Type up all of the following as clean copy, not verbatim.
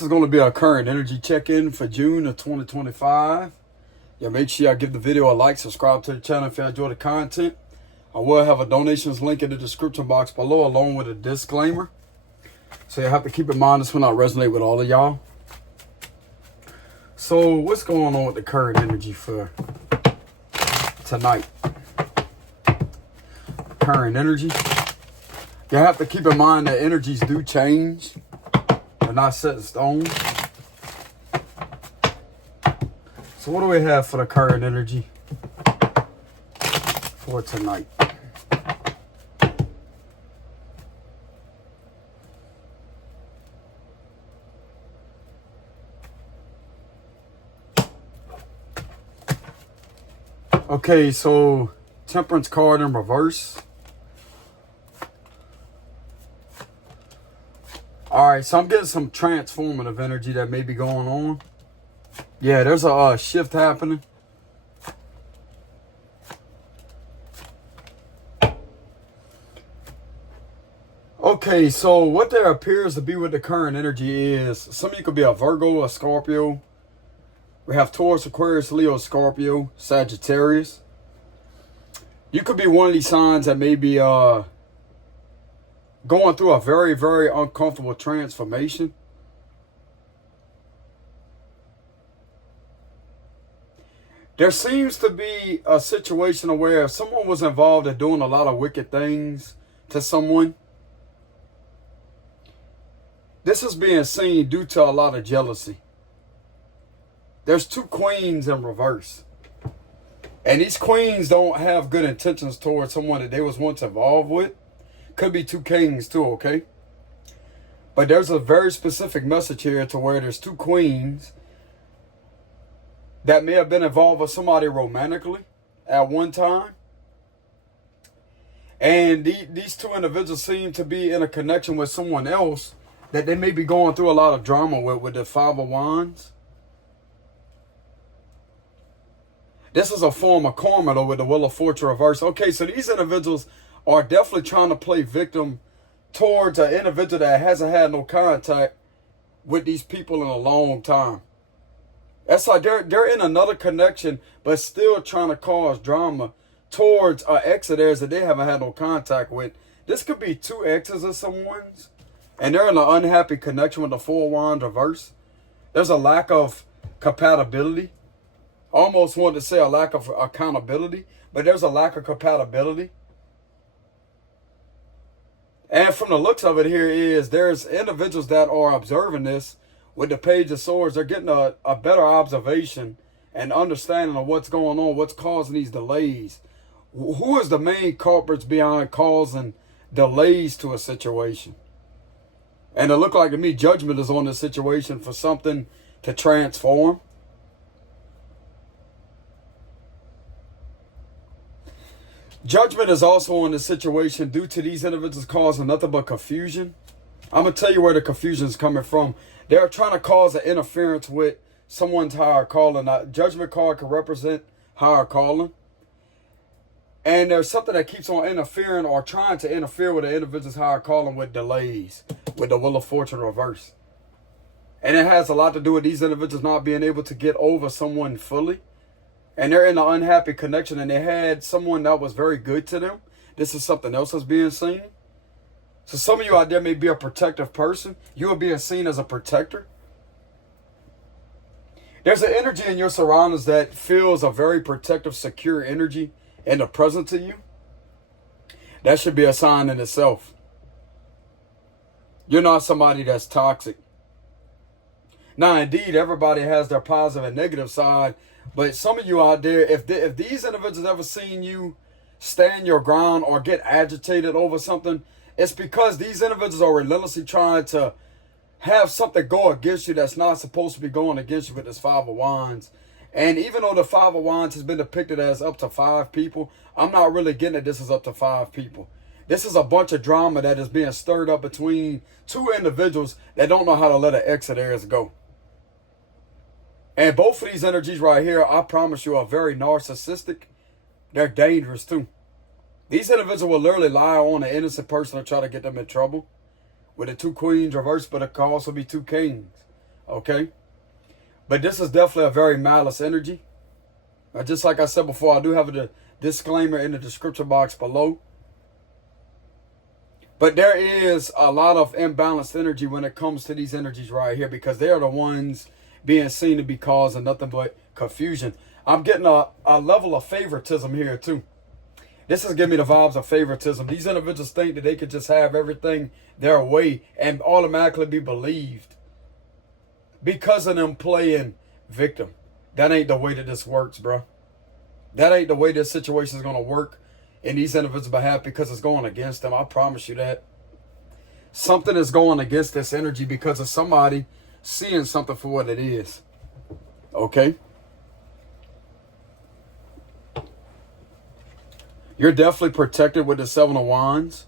This is going to be our current energy check-in for June of 2025. Yeah, make sure y'all give the video a like, subscribe to the channel if you enjoy the content. I will have a donations link in the description box below along with a disclaimer. So you have to keep in mind this will not resonate with all of y'all. So what's going on with the current energy for tonight? Current energy. You have to keep in mind that energies do change. They're not set in stone. So what do we have for the current energy for tonight? Okay, so Temperance card in reverse. Alright, so I'm getting some transformative energy that may be going on. Yeah, there's a shift happening. Okay, so what there appears to be with the current energy is some of you could be a Virgo, a Scorpio. We have Taurus, Aquarius, Leo, Scorpio, Sagittarius. You could be one of these signs that may be going through a very, very uncomfortable transformation. There seems to be a situation where someone was involved in doing a lot of wicked things to someone. This is being seen due to a lot of jealousy. There's two queens in reverse. And these queens don't have good intentions towards someone that they was once involved with. Could be two kings too, okay? But there's a very specific message here to where there's two queens that may have been involved with somebody romantically at one time. And these two individuals seem to be in a connection with someone else that they may be going through a lot of drama with the Five of Wands. This is a form of karma though with the Wheel of Fortune reverse. Okay, so these individuals are definitely trying to play victim towards an individual that hasn't had no contact with these people in a long time. That's like they're in another connection, but still trying to cause drama towards an ex of theirs that they haven't had no contact with. This could be two exes of someone's, and they're in an unhappy connection with the Four of Wands reverse. There's a lack of compatibility. Almost wanted to say a lack of accountability, but there's a lack of compatibility. And from the looks of it here is there's individuals that are observing this with the Page of Swords. They're getting a better observation and understanding of what's going on, what's causing these delays. Who is the main culprits behind causing delays to a situation? And it looked like to me judgment is on this situation for something to transform. Judgment is also in the situation due to these individuals causing nothing but confusion. I'm going to tell you where the confusion is coming from. They're trying to cause an interference with someone's higher calling. Now, judgment card can represent higher calling. And there's something that keeps on interfering or trying to interfere with the individual's higher calling with delays, with the Wheel of Fortune reverse. And it has a lot to do with these individuals not being able to get over someone fully. And they're in an unhappy connection and they had someone that was very good to them. This is something else that's being seen. So some of you out there may be a protective person. You are being seen as a protector. There's an energy in your surroundings that feels a very protective, secure energy in the presence of you. That should be a sign in itself. You're not somebody that's toxic. Now, indeed, everybody has their positive and negative side. But some of you out there, if these individuals ever seen you stand your ground or get agitated over something, it's because these individuals are relentlessly trying to have something go against you that's not supposed to be going against you with this Five of Wands. And even though the Five of Wands has been depicted as up to 5 people, I'm not really getting that this is up to 5 people. This is a bunch of drama that is being stirred up between two individuals that don't know how to let an ex of theirs go. And both of these energies right here, I promise you, are very narcissistic. They're dangerous too. These individuals will literally lie on an innocent person to try to get them in trouble. With the two queens reversed, but it could also be two kings. Okay? But this is definitely a very malice energy. Just like I said before, I do have a disclaimer in the description box below. But there is a lot of imbalanced energy when it comes to these energies right here, because they are the ones being seen to be causing nothing but confusion. I'm getting a level of favoritism here too. This is giving me the vibes of favoritism. These individuals think that they could just have everything their way and automatically be believed because of them playing victim. That ain't the way that this works, bro. That ain't the way this situation is going to work in these individuals' behalf, because it's going against them. I promise you that. Something is going against this energy because of somebody seeing something for what it is. Okay? You're definitely protected with the Seven of Wands.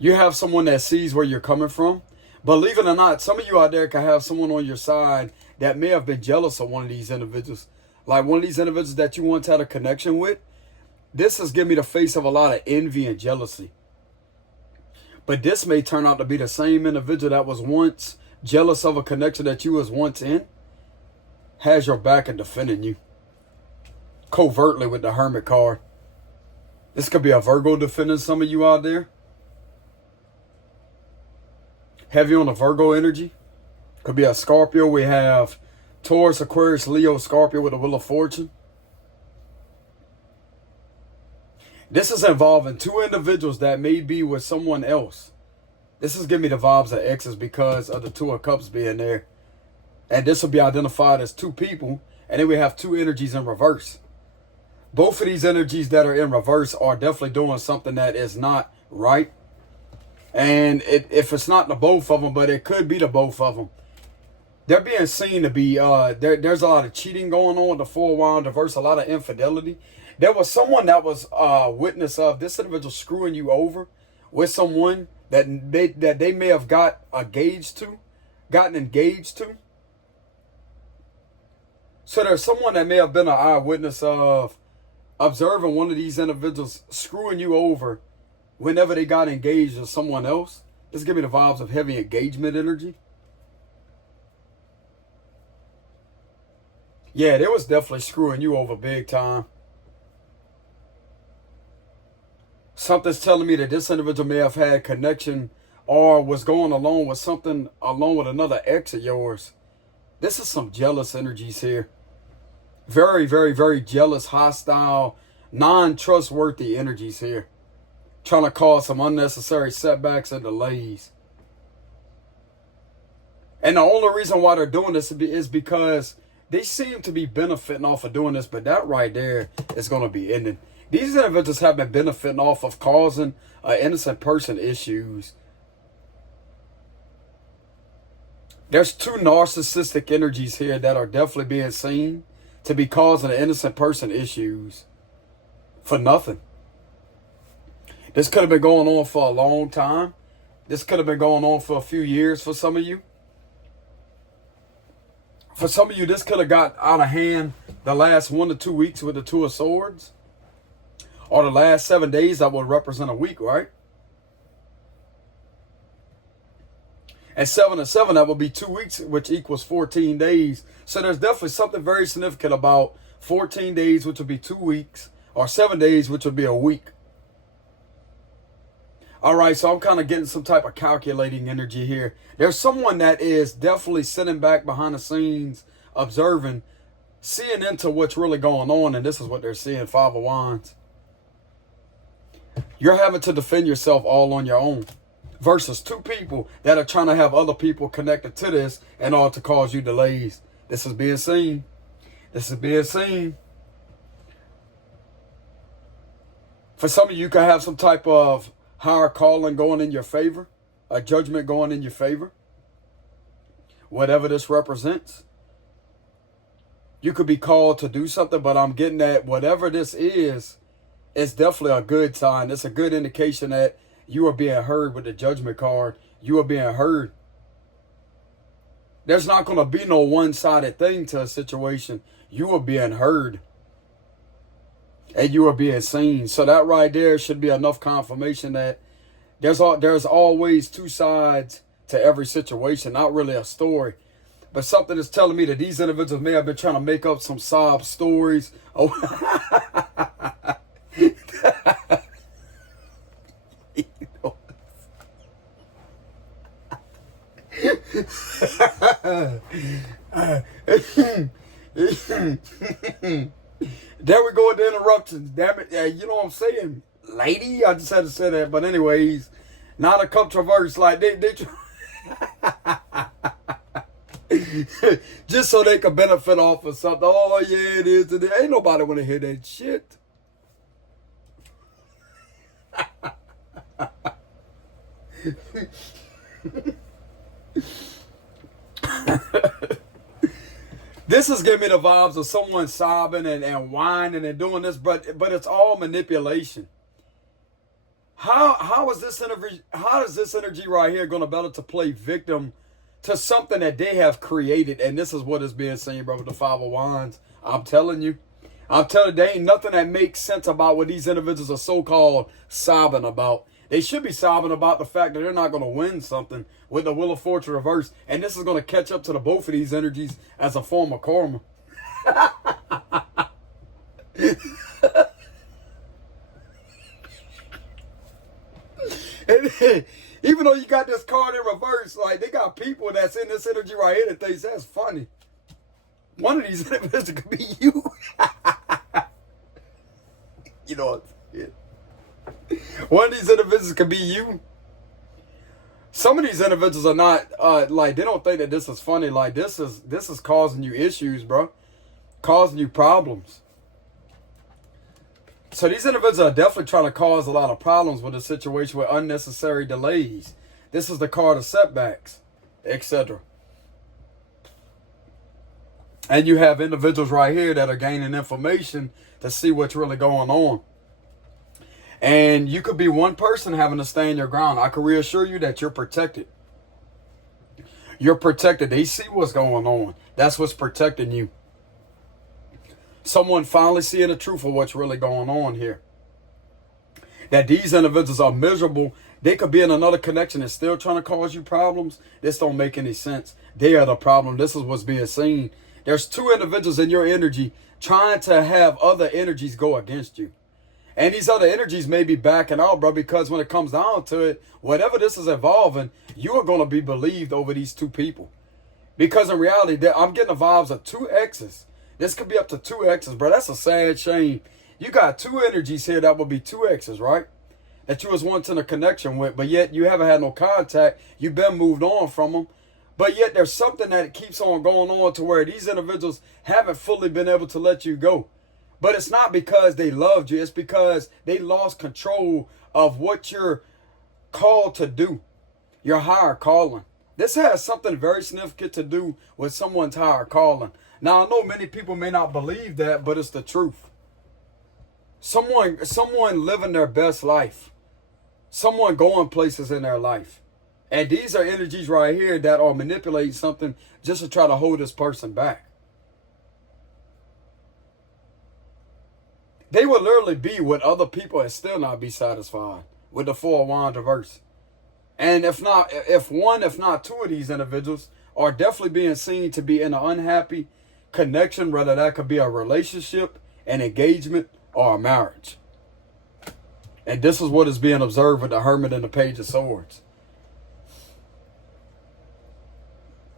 You have someone that sees where you're coming from. Believe it or not, some of you out there can have someone on your side that may have been jealous of one of these individuals. Like one of these individuals that you once had a connection with. This is giving me the face of a lot of envy and jealousy. But this may turn out to be the same individual that was once jealous of a connection that you was once in. Has your back and defending you. Covertly with the Hermit card. This could be a Virgo defending some of you out there. Heavy on the Virgo energy. Could be a Scorpio. We have Taurus, Aquarius, Leo, Scorpio with the Wheel of Fortune. This is involving two individuals that may be with someone else. This is giving me the vibes of exes because of the Two of Cups being there. And this will be identified as two people. And then we have two energies in reverse. Both of these energies that are in reverse are definitely doing something that is not right. And if it's not the both of them, but it could be the both of them. They're being seen to be, there's a lot of cheating going on with the Four of Wands reverse, a lot of infidelity. There was someone that was witness of this individual screwing you over with someone that they may have gotten engaged to. So there's someone that may have been an eyewitness of observing one of these individuals screwing you over whenever they got engaged to someone else. This gives me the vibes of heavy engagement energy. Yeah, they was definitely screwing you over big time. Something's telling me that this individual may have had connection or was going along with something along with another ex of yours. This is some jealous energies here. Very, very, very jealous, hostile, non-trustworthy energies here. Trying to cause some unnecessary setbacks and delays. And the only reason why they're doing this is because they seem to be benefiting off of doing this, but that right there is going to be ending. These individuals have been benefiting off of causing an innocent person issues. There's two narcissistic energies here that are definitely being seen to be causing an innocent person issues for nothing. This could have been going on for a long time. This could have been going on for a few years for some of you. For some of you, this could have got out of hand the last 1 to 2 weeks with the Two of Swords. Or the last 7 days, that would represent a week, right? And 7 and 7, that would be 2 weeks, which equals 14 days. So there's definitely something very significant about 14 days, which would be 2 weeks, or 7 days, which would be a week. All right, so I'm kind of getting some type of calculating energy here. There's someone that is definitely sitting back behind the scenes, observing, seeing into what's really going on, and this is what they're seeing, Five of Wands. You're having to defend yourself all on your own versus two people that are trying to have other people connected to this in order to cause you delays. This is being seen. This is being seen. For some of you, can have some type of higher calling going in your favor, a judgment going in your favor, whatever this represents. You could be called to do something, but I'm getting at whatever this is, it's definitely a good sign. It's a good indication that you are being heard with the Judgment card. You are being heard. There's not going to be no one-sided thing to a situation. You are being heard. And you are being seen. So that right there should be enough confirmation that there's always two sides to every situation, not really a story. But something is telling me that these individuals may have been trying to make up some sob stories. Oh, there we go with the interruptions. Damn it. You know what I'm saying? Lady, I just had to say that. But anyways, not a controversy. Like they just so they can benefit off of something. Oh yeah, it is. Ain't nobody want to hear that shit. This is giving me the vibes of someone sobbing and whining and doing this, but it's all manipulation. How is this energy? How is this energy right here going to be able to play victim to something that they have created? And this is what is being seen, bro, with the Five of Wands. I'm telling you, there ain't nothing that makes sense about what these individuals are so-called sobbing about. They should be sobbing about the fact that they're not going to win something with the Wheel of Fortune reverse. And this is going to catch up to the both of these energies as a form of karma. And then, even though you got this card in reverse, like they got people that's in this energy right here that thinks that's funny. One of these individuals could be you. You know what I'm saying? One of these individuals could be you. Some of these individuals are not like they don't think that this is funny. Like this is causing you issues, bro. Causing you problems. So these individuals are definitely trying to cause a lot of problems with the situation with unnecessary delays. This is the card of setbacks, etc. And you have individuals right here that are gaining information to see what's really going on. And you could be one person having to stand your ground. I can reassure you that you're protected. You're protected. They see what's going on. That's what's protecting you. Someone finally seeing the truth of what's really going on here. That these individuals are miserable. They could be in another connection and still trying to cause you problems. This don't make any sense. They are the problem. This is what's being seen. There's two individuals in your energy trying to have other energies go against you. And these other energies may be backing out, bro, because when it comes down to it, whatever this is evolving, you are going to be believed over these two people. Because in reality, I'm getting the vibes of two exes. This could be up to two exes, bro. That's a sad shame. You got two energies here that would be two exes, right? That you was once in a connection with, but yet you haven't had no contact. You've been moved on from them. But yet there's something that keeps on going on to where these individuals haven't fully been able to let you go. But it's not because they loved you. It's because they lost control of what you're called to do. Your higher calling. This has something very significant to do with someone's higher calling. Now, I know many people may not believe that, but it's the truth. Someone living their best life. Someone going places in their life. And these are energies right here that are manipulating something just to try to hold this person back. They would literally be with other people and still not be satisfied with the Four of Wands reverse. And if not two of these individuals are definitely being seen to be in an unhappy connection, whether that could be a relationship, an engagement, or a marriage. And this is what is being observed with the Hermit and the Page of Swords.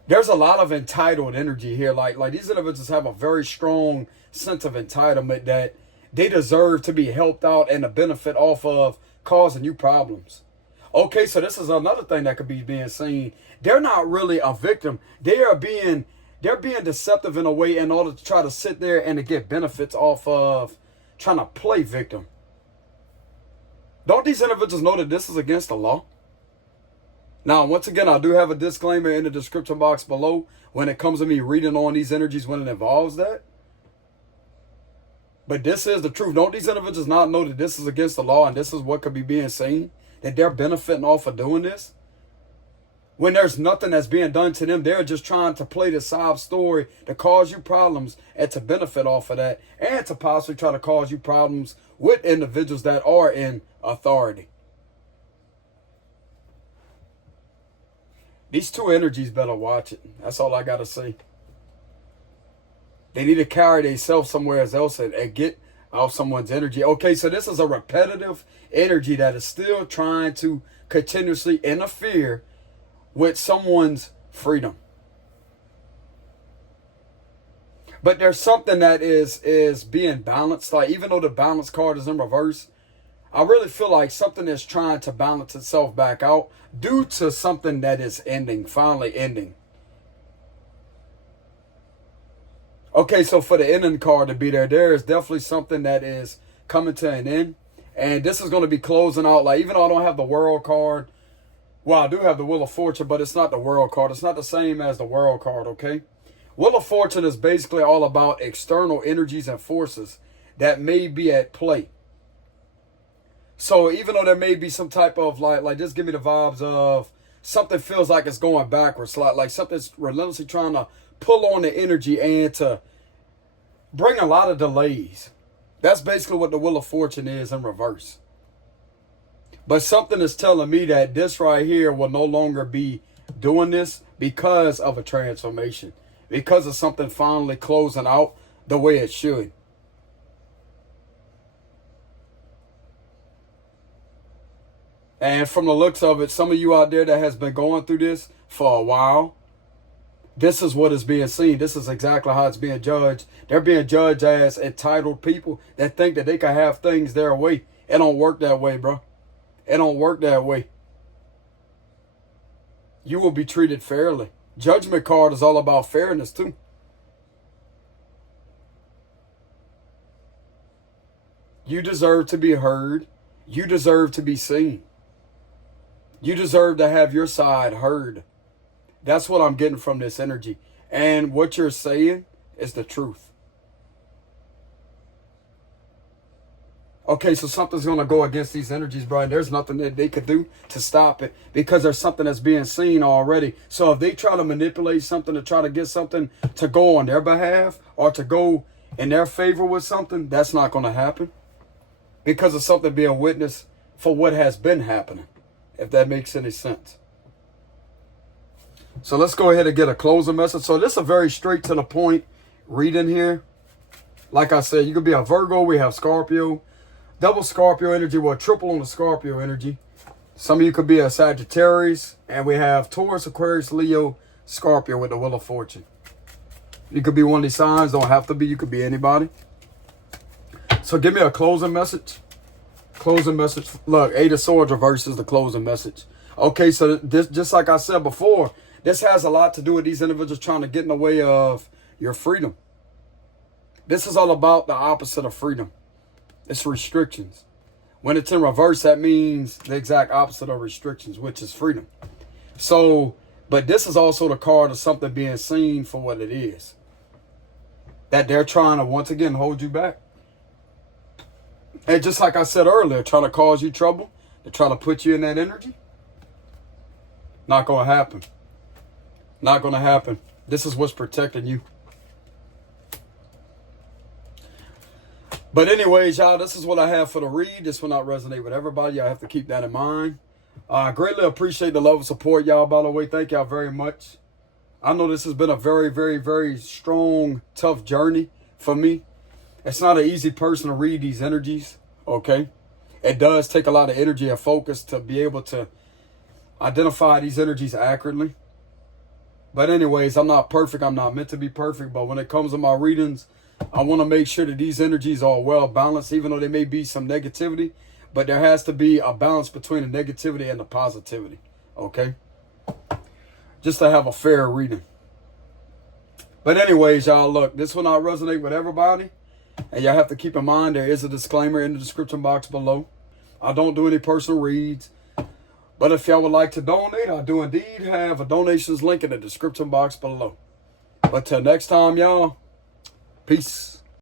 There's a lot of entitled energy here. Like these individuals have a very strong sense of entitlement that they deserve to be helped out and to benefit off of causing you problems. Okay, so this is another thing that could be being seen. They're not really a victim. They're being deceptive in a way in order to try to sit there and to get benefits off of trying to play victim. Don't these individuals know that this is against the law? Now, once again, I do have a disclaimer in the description box below when it comes to me reading on these energies when it involves that. But this is the truth. Don't these individuals not know that this is against the law and this is what could be being seen? That they're benefiting off of doing this? When there's nothing that's being done to them, they're just trying to play the sob story to cause you problems and to benefit off of that. And to possibly try to cause you problems with individuals that are in authority. These two energies better watch it. That's all I got to say. They need to carry themselves somewhere else and get out someone's energy. Okay, so this is a repetitive energy that is still trying to continuously interfere with someone's freedom. But there's something that is being balanced. Like, even though the balance card is in reverse, I really feel like something is trying to balance itself back out due to something that is ending, finally ending. Okay, so for the ending card to be there, there is definitely something that is coming to an end. And this is going to be closing out. Like, even though I don't have the World card, well, I do have the Wheel of Fortune, but it's not the World card. It's not the same as the World card, okay? Wheel of Fortune is basically all about external energies and forces that may be at play. So even though there may be some type of like just give me the vibes of something feels like it's going backwards, like something's relentlessly trying to pull on the energy and to bring a lot of delays. That's basically what the Wheel of Fortune is in reverse. But something is telling me that this right here will no longer be doing this because of a transformation, because of something finally closing out the way it should. And from the looks of it, some of you out there that has been going through this for a while, this is what is being seen. This is exactly how it's being judged. They're being judged as entitled people that think that they can have things their way. It don't work that way, bro. It don't work that way. You will be treated fairly. Judgment card is all about fairness too. You deserve to be heard. You deserve to be seen. You deserve to have your side heard. That's what I'm getting from this energy. And what you're saying is the truth. Okay, so something's going to go against these energies, Brian. There's nothing that they could do to stop it because there's something that's being seen already. So if they try to manipulate something to try to get something to go on their behalf or to go in their favor with something, that's not going to happen because of something being witnessed for what has been happening, if that makes any sense. So let's go ahead and get a closing message. So this is a very straight to the point reading here. Like I said, you could be a Virgo. We have Scorpio. Double Scorpio energy, well, triple on the Scorpio energy. Some of you could be a Sagittarius. And we have Taurus, Aquarius, Leo, Scorpio with the Wheel of Fortune. You could be one of these signs. Don't have to be. You could be anybody. So give me a closing message. Closing message. Look, Eight of Swords reverse is the closing message. Okay, so this, just like I said before, this has a lot to do with these individuals trying to get in the way of your freedom. This is all about the opposite of freedom. It's restrictions. When it's in reverse, that means the exact opposite of restrictions, which is freedom. So, but this is also the card of something being seen for what it is. That they're trying to, once again, hold you back. And just like I said earlier, trying to cause you trouble, to try to put you in that energy. Not going to happen. Not going to happen. This is what's protecting you. But anyways, y'all, this is what I have for the read. This will not resonate with everybody. Y'all have to keep that in mind. I greatly appreciate the love and support, y'all, by the way. Thank y'all very much. I know this has been a very, very, very strong, tough journey for me. It's not an easy person to read these energies, okay? It does take a lot of energy and focus to be able to identify these energies accurately. But anyways, I'm not perfect. I'm not meant to be perfect. But when it comes to my readings, I want to make sure that these energies are well balanced, even though there may be some negativity. But there has to be a balance between the negativity and the positivity, okay? Just to have a fair reading. But anyways, y'all, look, this will not resonate with everybody. And y'all have to keep in mind there is a disclaimer in the description box below. I don't do any personal reads. But if y'all would like to donate, I do indeed have a donations link in the description box below. But till next time, y'all, peace.